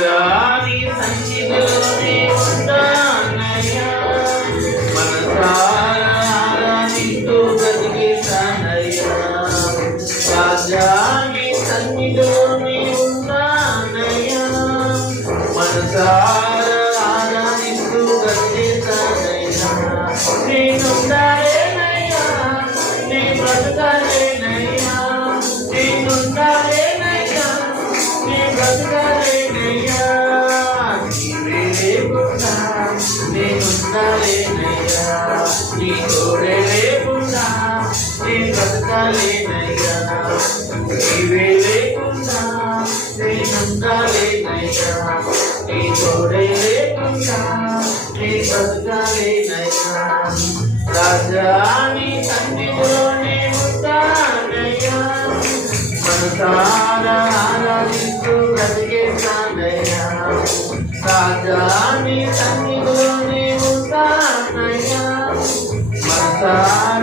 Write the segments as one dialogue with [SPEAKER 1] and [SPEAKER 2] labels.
[SPEAKER 1] Yeah. రాజాని సన్నిధిలోనే ఉంటానయ్యా. ఆరాధిస్తూ బ్రతికేశానయ్యా. నేనుండాలేనయ్యా, నే బ్రతకాలేనయ్యా. నేనుండాలేనయ్యా, నే బ్రతకాలేనయ్యా. నీవే లేకుండా నేనుండాలేనయ్యా. నీ తోడే లేకుండా నే బ్రతకాలేనయ్యా. లేకుండా లేకుండా నేనుండాలేనయ్యా. నీ తోడే లేకుండా నీ నే రాజా నీ సన్నిధిలోనే ఉంటానయ్యా. మనసారా ఆరాధిస్తూ బ్రతికేస్తానయ్యా రాజా నీ సన్నిధిలోనే ఉంటానయ్యా. మనసారా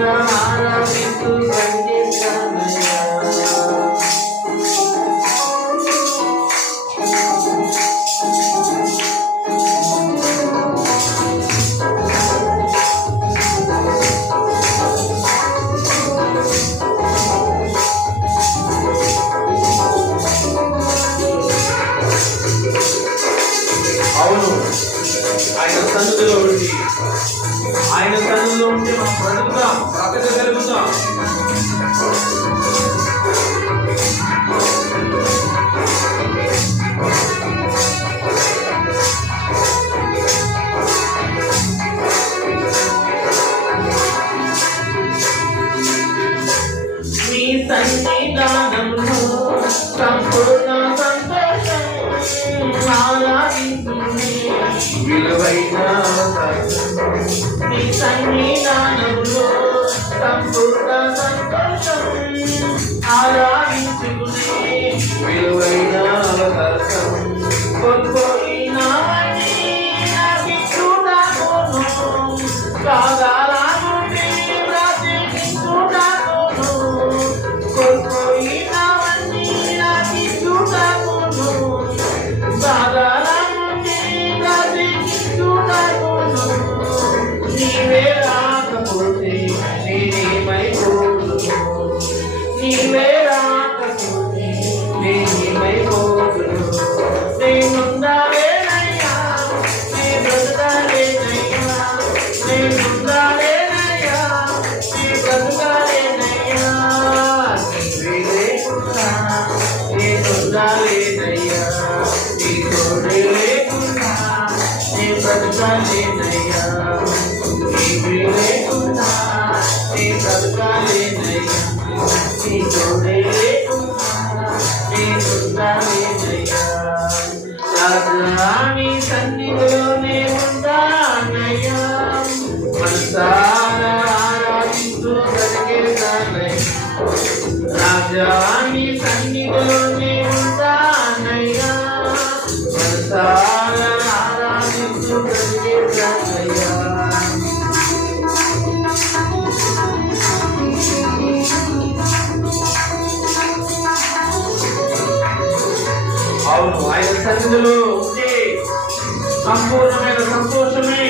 [SPEAKER 1] రాజాని సన్నిధిలోనే ఉంటానయ్యా మనసారా ఆరాధిస్తూ బ్రతికేశానయ్యా రాజాని అవును. ఆయన సన్నిధిలో ఉంటే సంపూర్ణమైన సంతోషమే.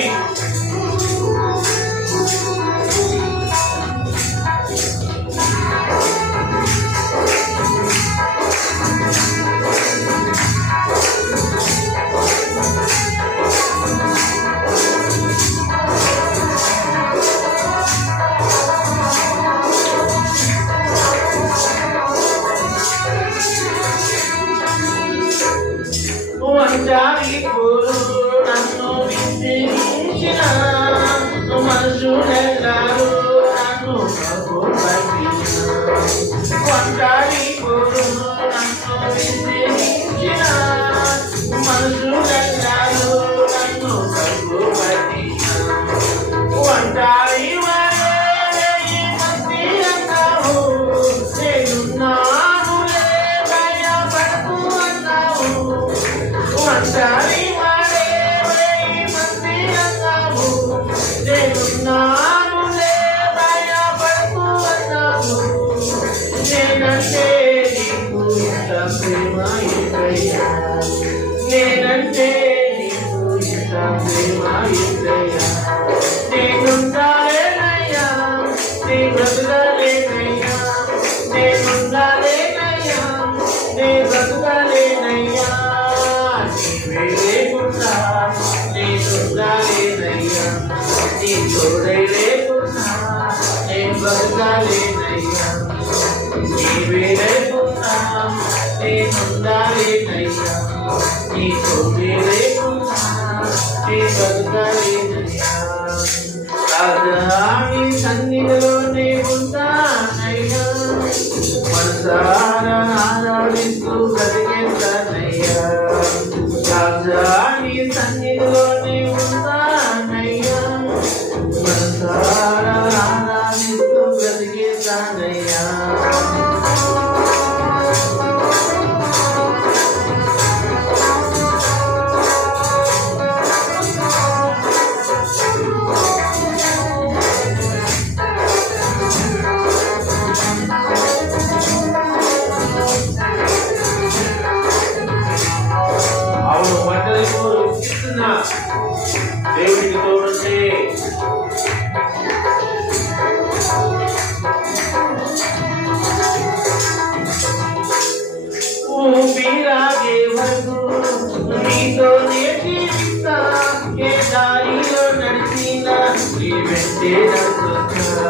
[SPEAKER 1] Já é. Rockstar. తోడై లేకుండా నేను బ్రతకాలేనయ్యా నీవే లేకుండా నేనుండాలేనయ్యా నీ తోడే లేకుండా నీ బ్రతకాలేనయ్యా రాజా నీ సన్నిధిలోనే ఉంటానయ్యా మనసారా ఆరాధిస్తూ బ్రతికేస్తానయ్యా రాజా నీ సన్నిధిలోనే అవును వంటలకు దేవుడికి తోడుంటే. ఊపిరాగే వరకు నీతోనే జీవిస్తా. ఏ దారిలో నడిచినా నీ వెంటే నడుచుతా